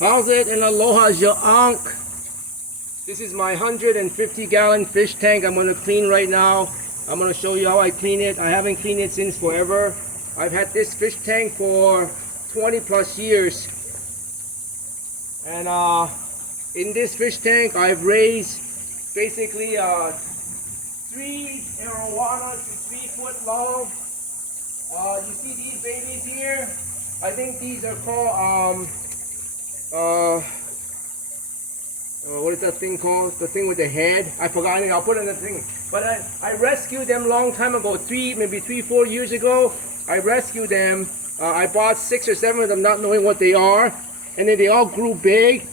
How's it? And aloha, your ankh. This is my 150-gallon fish tank I'm going to clean right now. I'm going to show you how I clean it. I haven't cleaned it since forever. I've had this fish tank for 20 plus years. And in this fish tank I've raised basically 3 arowanas to 3 foot long. You see these babies here? I think these are called what is that thing called? The thing with the head? I forgot it. I'll put it in the thing. But I rescued them long time ago, maybe 3-4 years ago. I rescued them. I bought 6 or 7 of them, not knowing what they are, and then they all grew big.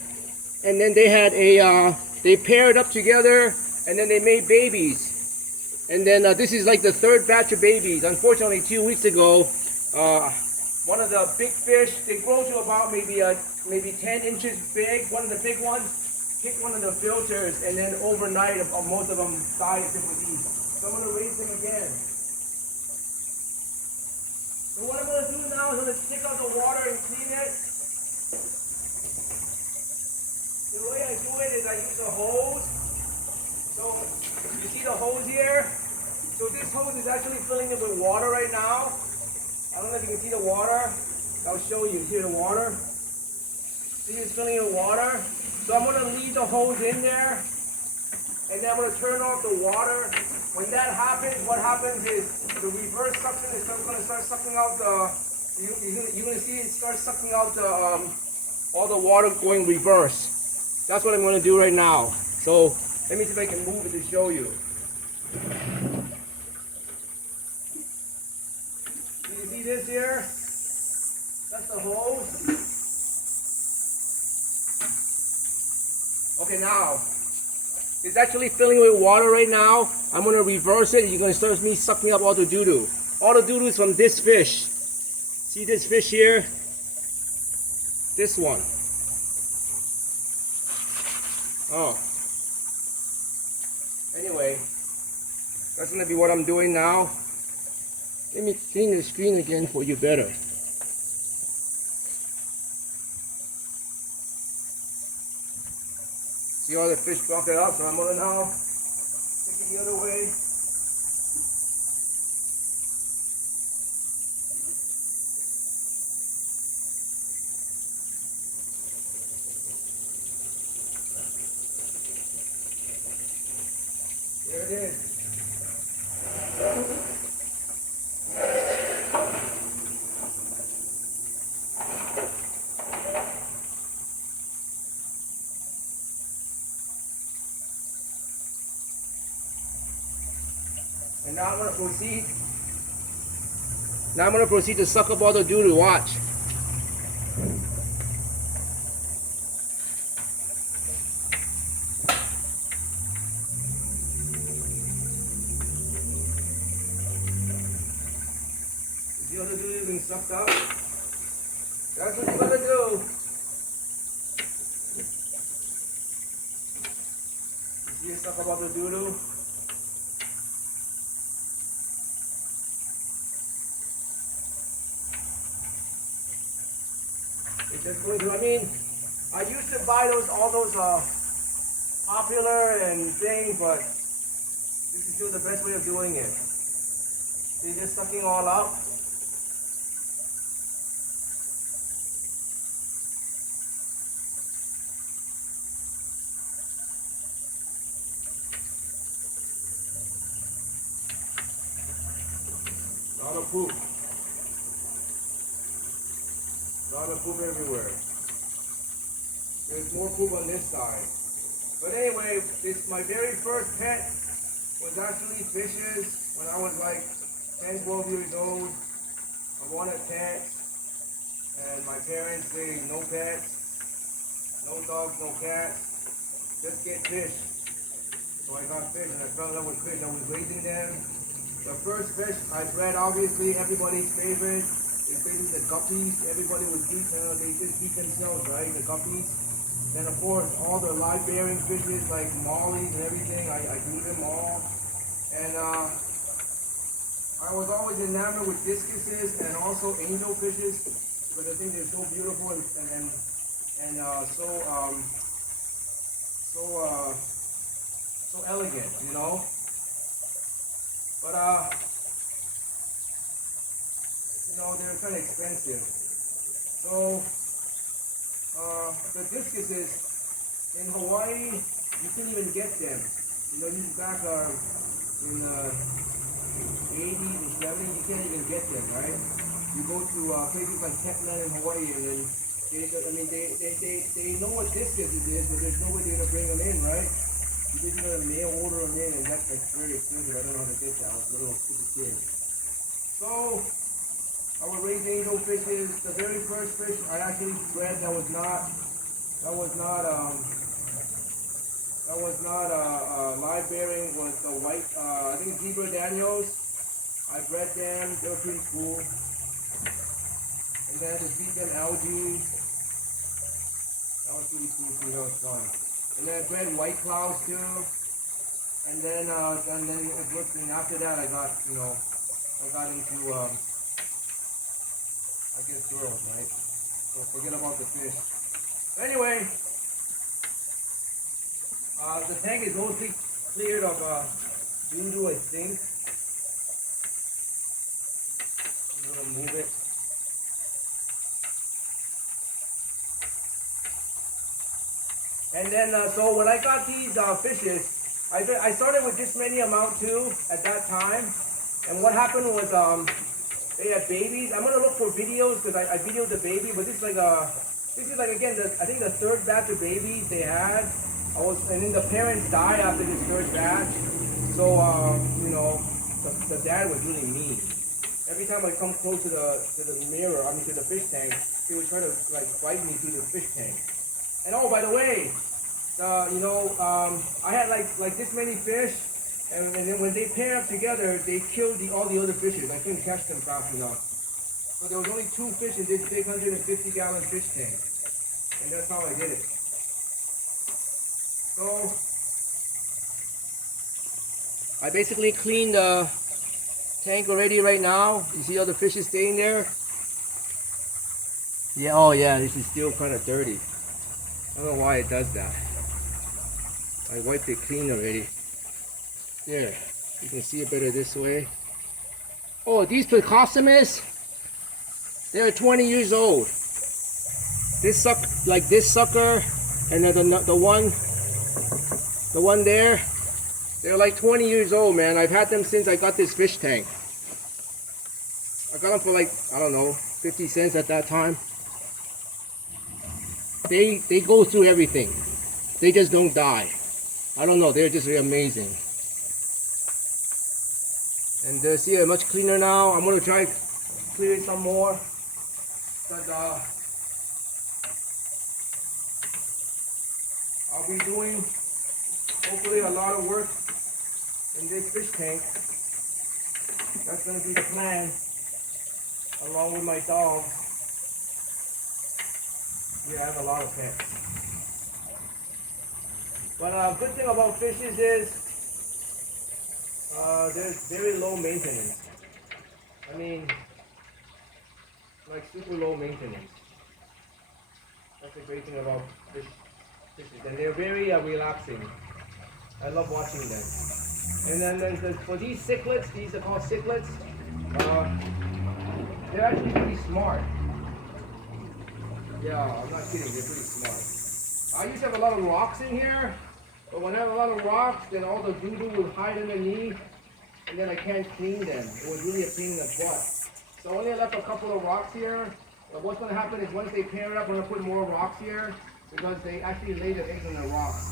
And then they had they paired up together, and then they made babies. And then this is like the 3rd batch of babies. Unfortunately, 2 weeks ago, one of the big fish, they grow to about maybe 10 inches big. One of the big ones hit one of the filters, and then overnight, most of them died except for these. So I'm going to raise them again. So what I'm going to do now is I'm going to take out the water and clean it. The way I do it is I use a hose. So you see the hose here? So this hose is actually filling it with water right now. I don't know if you can see the water. I'll show you. See the water? See, it's filling it with water. So I'm going to leave the hose in there, and then I'm going to turn off the water. When that happens, what happens is the reverse suction is going to start sucking out you're going to see it start sucking out all the water going reverse. That's what I'm going to do right now. So let me see if I can move it to show you. You see this here? That's the hose. Okay, now, it's actually filling with water right now. I'm going to reverse it, and you're going to start me sucking up all the doo-doo. All the doo-doo is from this fish. See this fish here? This one. Oh. Anyway, that's going to be what I'm doing now. Let me clean the screen again for you better. See all the fish block it up, so I'm going to now take it the other way. There it is. And now I'm going to proceed. Now I'm going to proceed to suck up all the doo-doo. Watch. See all the doo-doo being sucked up? That's what you're going to do. You see it suck up all the doo-doo? Just going to, I mean, I used to buy all those popular and things, but this is still the best way of doing it. See, just sucking all up. A lot of poop. A lot of poop everywhere. There's more poop on this side. But anyway, my very first pet was actually fishes when I was like 10, 12 years old. I wanted pets, and my parents say no pets, no dogs, no cats, just get fish. So I got fish, and I fell in love with fish. I was raising them. The first fish I bred, obviously everybody's favorite, is basically the guppies. Everybody would eat, they just eat themselves, right? The guppies. Then of course all the live-bearing fishes like mollies and everything, I do them all. And I was always enamored with discuses and also angel fishes because I think they're so beautiful and and so elegant, you know. But you know, they're kind of expensive. So the discuses in Hawaii, you couldn't even get them. You know, you back in the 80s and 70s, you can't even get them, right? You go to places like Cichlid in Hawaii, and then they know what discus is, but there's no way they're gonna bring them in, right? You just gotta mail order them in, and that's like very expensive. I don't know how to get that. I was a little stupid kid. So I would raise angel fishes. The very first fish I actually bred that was not live bearing was the white, I think zebra Daniels. I bred them. They were pretty cool. And then to feed them algae. That was pretty cool too. That was fun. And then I bred white clouds too. And then after that I got into I guess girls, right? So forget about the fish. Anyway, the tank is mostly cleared of doo-doo, I think. I'm gonna move it. And then, so when I got these fishes, I started with this many amount too at that time. And what happened was, they had babies. I'm gonna look for videos because I videoed the baby, but this is like again, I think the third batch of babies they had. And then the parents died after this third batch. So, you know, the dad was really mean. Every time I come close to the mirror, to the fish tank, he would try to like bite me through the fish tank. And oh, by the way, I had like this many fish, and then when they pair up together, they killed all the other fishes. I couldn't catch them fast enough. So there was only 2 fish in this big 150-gallon fish tank, and that's how I did it. So I basically cleaned the tank already right now. You see all the fishes staying there? Yeah, oh yeah, this is still kind of dirty. I don't know why it does that. I wiped it clean already. There, you can see it better this way. Oh, these Picosomus, they're 20 years old. This sucker, and then the one there, they're like 20 years old, man. I've had them since I got this fish tank. I got them for like, I don't know, 50 cents at that time. They go through everything. They just don't die. I don't know, they're just really amazing. And see, they're much cleaner now. I'm gonna try clear it some more. But I'll be doing hopefully a lot of work in this fish tank. That's gonna be the plan, along with my dogs. Yeah, I have a lot of pets. But a good thing about fishes is there's very low maintenance. I mean, like super low maintenance. That's the great thing about fishes. And they're very relaxing. I love watching them. And then for these cichlids, these are called cichlids. They're actually pretty smart. Yeah, I'm not kidding, they're pretty smart. I used to have a lot of rocks in here, but when I have a lot of rocks, then all the doo-doo will hide underneath, and then I can't clean them. It was really a pain in the butt. So I only left a couple of rocks here. But what's going to happen is once they pair up, I'm going to put more rocks here, because they actually lay their eggs on the rocks.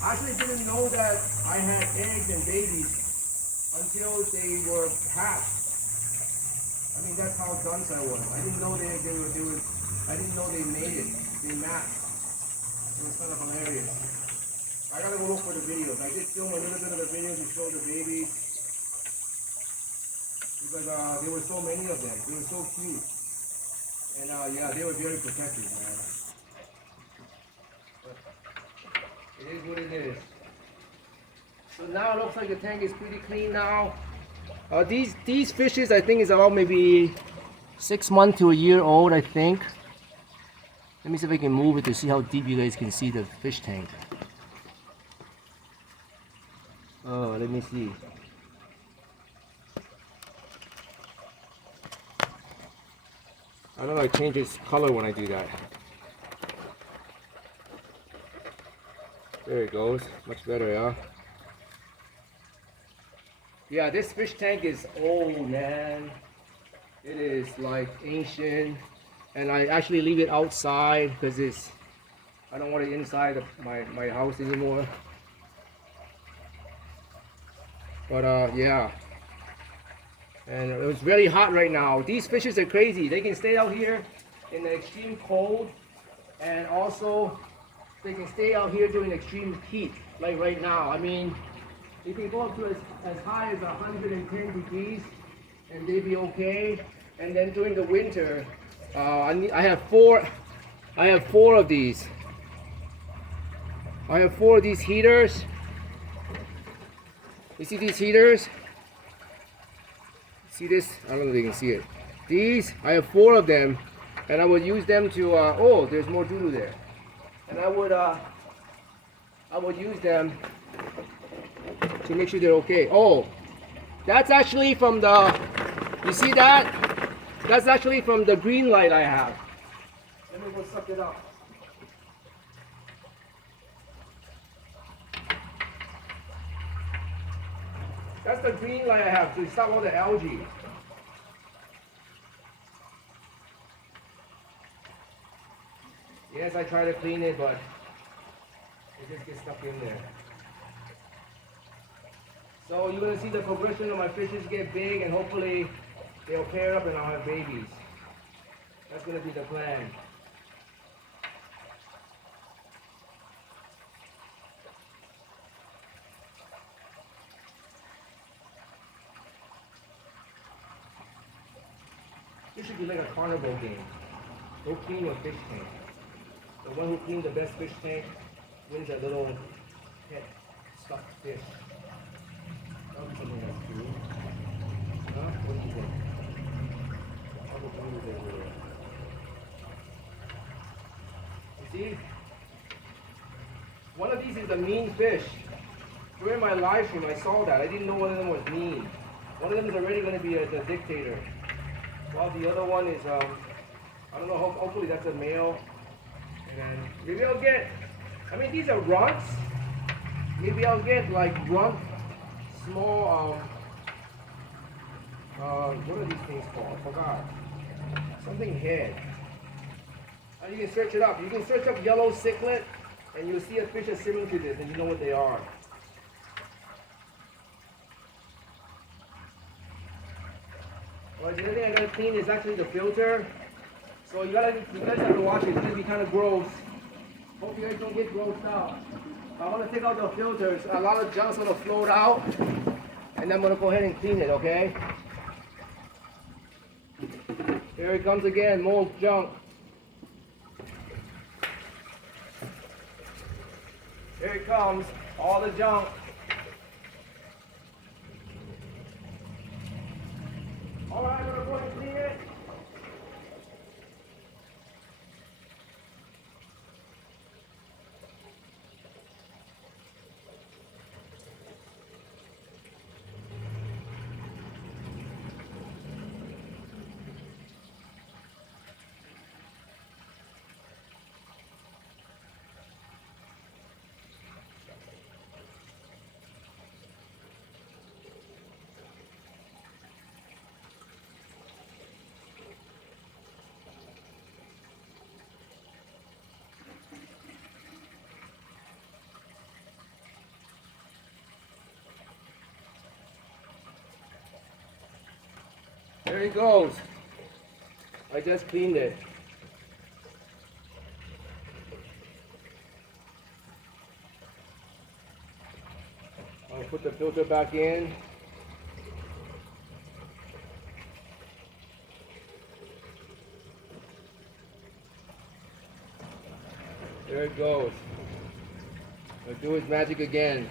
I actually didn't know that I had eggs and babies until they were hatched. I mean, that's how dunce I was. I didn't know I didn't know they made it. They matched. It was kind of hilarious. I gotta go look for the videos. I did film a little bit of the videos to show the babies. Because there were so many of them. They were so cute. And yeah, they were very protective, man. But it is what it is. So now it looks like the tank is pretty clean now. These fishes, I think, is about maybe 6 months to a year old, I think. Let me see if I can move it to see how deep you guys can see the fish tank. Oh, let me see. I don't know, I change its color when I do that. There it goes, much better, yeah? Yeah, this fish tank is old, man. It is like ancient. And I actually leave it outside because I don't want it inside of my house anymore. But yeah. And it was very hot right now. These fishes are crazy. They can stay out here in the extreme cold, and also they can stay out here during extreme heat, like right now. I mean, they can go up to as high as 110 degrees, and they'd be okay. And then during the winter, I have four of these. I have 4 of these heaters. You see these heaters? See this? I don't know if you can see it. These, I have 4 of them, and I would use them to, oh, there's more doo-doo there. And I would use them to make sure they're okay. Oh, that's actually from the, you see that? That's actually from the green light I have. Let me go suck it up. That's the green light I have to stop all the algae. Yes, I try to clean it, but it just gets stuck in there. So you're going to see the progression of my fishes get big, and hopefully they'll pair up and I'll have babies. That's going to be the plan. This should be like a carnival game. Go clean your fish tank. The one who cleans the best fish tank wins a little pet stuffed fish. That would be something that's cool. Huh? What do you think? How much money is there? You see? One of these is a mean fish. During my live stream, I saw that. I didn't know one of them was mean. One of them is already going to be the dictator. While the other one is, I don't know, hopefully that's a male. And then maybe I'll get, I mean, these are runts. Maybe I'll get like runt, small, what are these things called? I forgot. Something head. And you can search it up. You can search up yellow cichlid, and you'll see a fish that's similar to this, and you know what they are. Well, the other thing I gotta clean is actually the filter. So you guys have to watch it. It's gonna be kind of gross. Hope you guys don't get grossed out. I want to take out the filters. A lot of junk's gonna float out, and then I'm gonna go ahead and clean it. Okay? Here it comes again. More junk. Here it comes. All the junk. All right, I'm gonna go ahead and clean it. There he goes. I just cleaned it. I'll put the filter back in. There it goes. I'll do his magic again.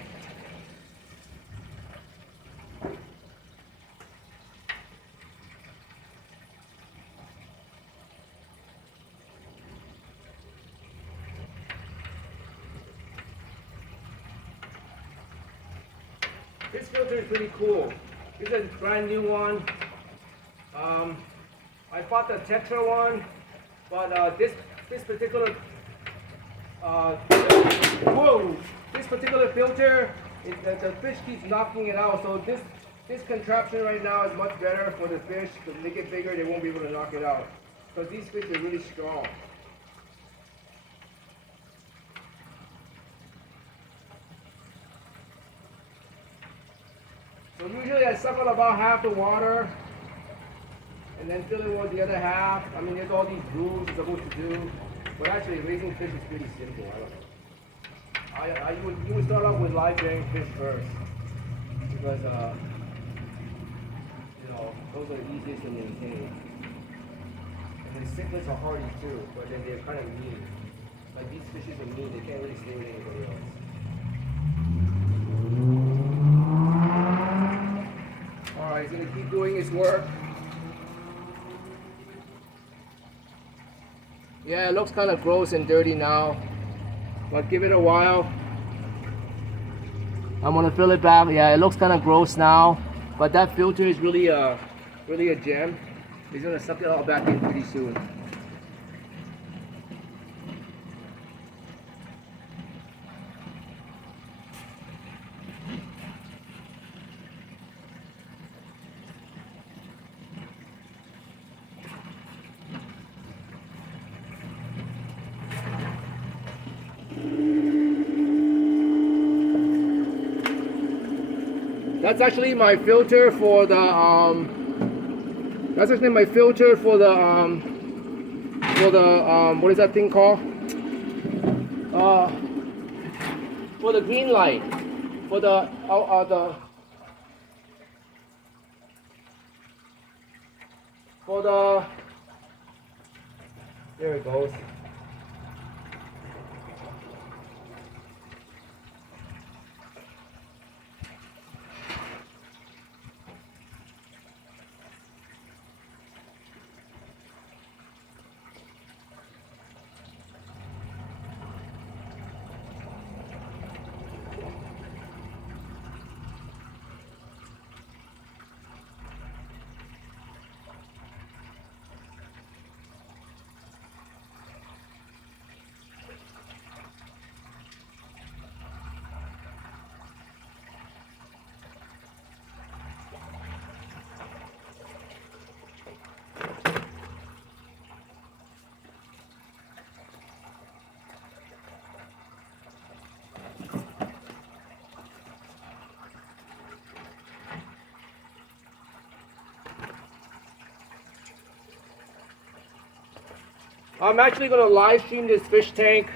This filter is pretty cool. This is a brand new one. I bought the Tetra one, but this particular this particular filter, the fish keeps knocking it out. So this contraption right now is much better for the fish. To make it bigger, they won't be able to knock it out because these fish are really strong. So usually I suck out about half the water and then fill it with the other half. I mean, there's all these rules you're supposed to do, but actually raising fish is pretty simple. I don't know. You would start off with live bearing fish first because you know, those are the easiest to maintain. And then cichlids are hardy too, but then they're kind of mean. Like these fishes are mean; they can't really stay with anybody else. Alright, he's gonna keep doing his work. Yeah, it looks kind of gross and dirty now, but give it a while. I'm gonna fill it back. Yeah, it looks kind of gross now, but that filter is really a gem. He's gonna suck it all back in pretty soon. That's actually my filter for the what is that thing called? For the green light. For the there it goes. I'm actually going to live stream this fish tank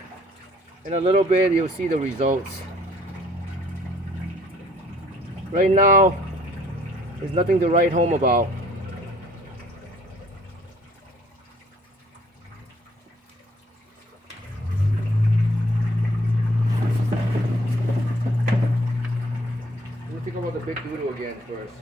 in a little bit. You'll see the results. Right now, there's nothing to write home about. Let me think about the big doodle again first.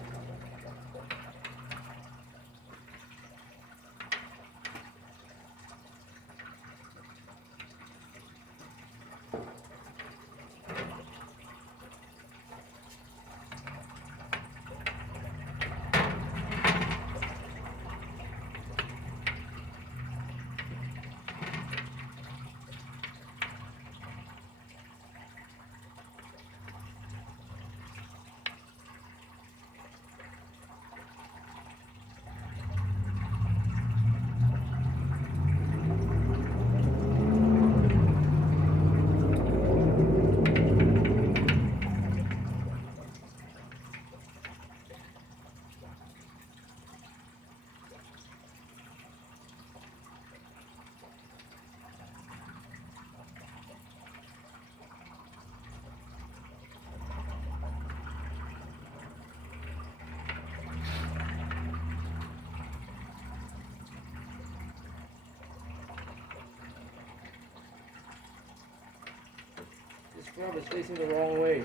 This grub is facing the wrong way.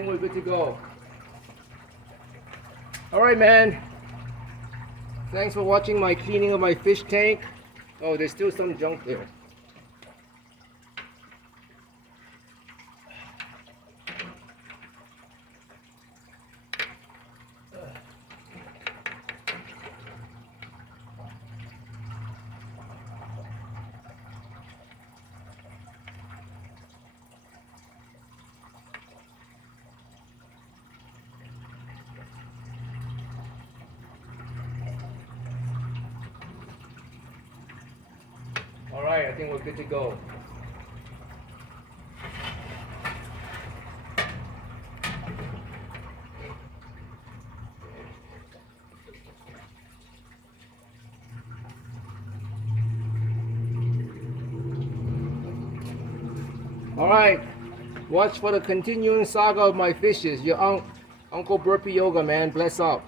think we're good to go. Alright, man. Thanks for watching my cleaning of my fish tank. Oh, there's still some junk there. Alright, I think we're good to go. Alright, watch for the continuing saga of my fishes. Your Uncle Burpee Yoga, man. Bless up.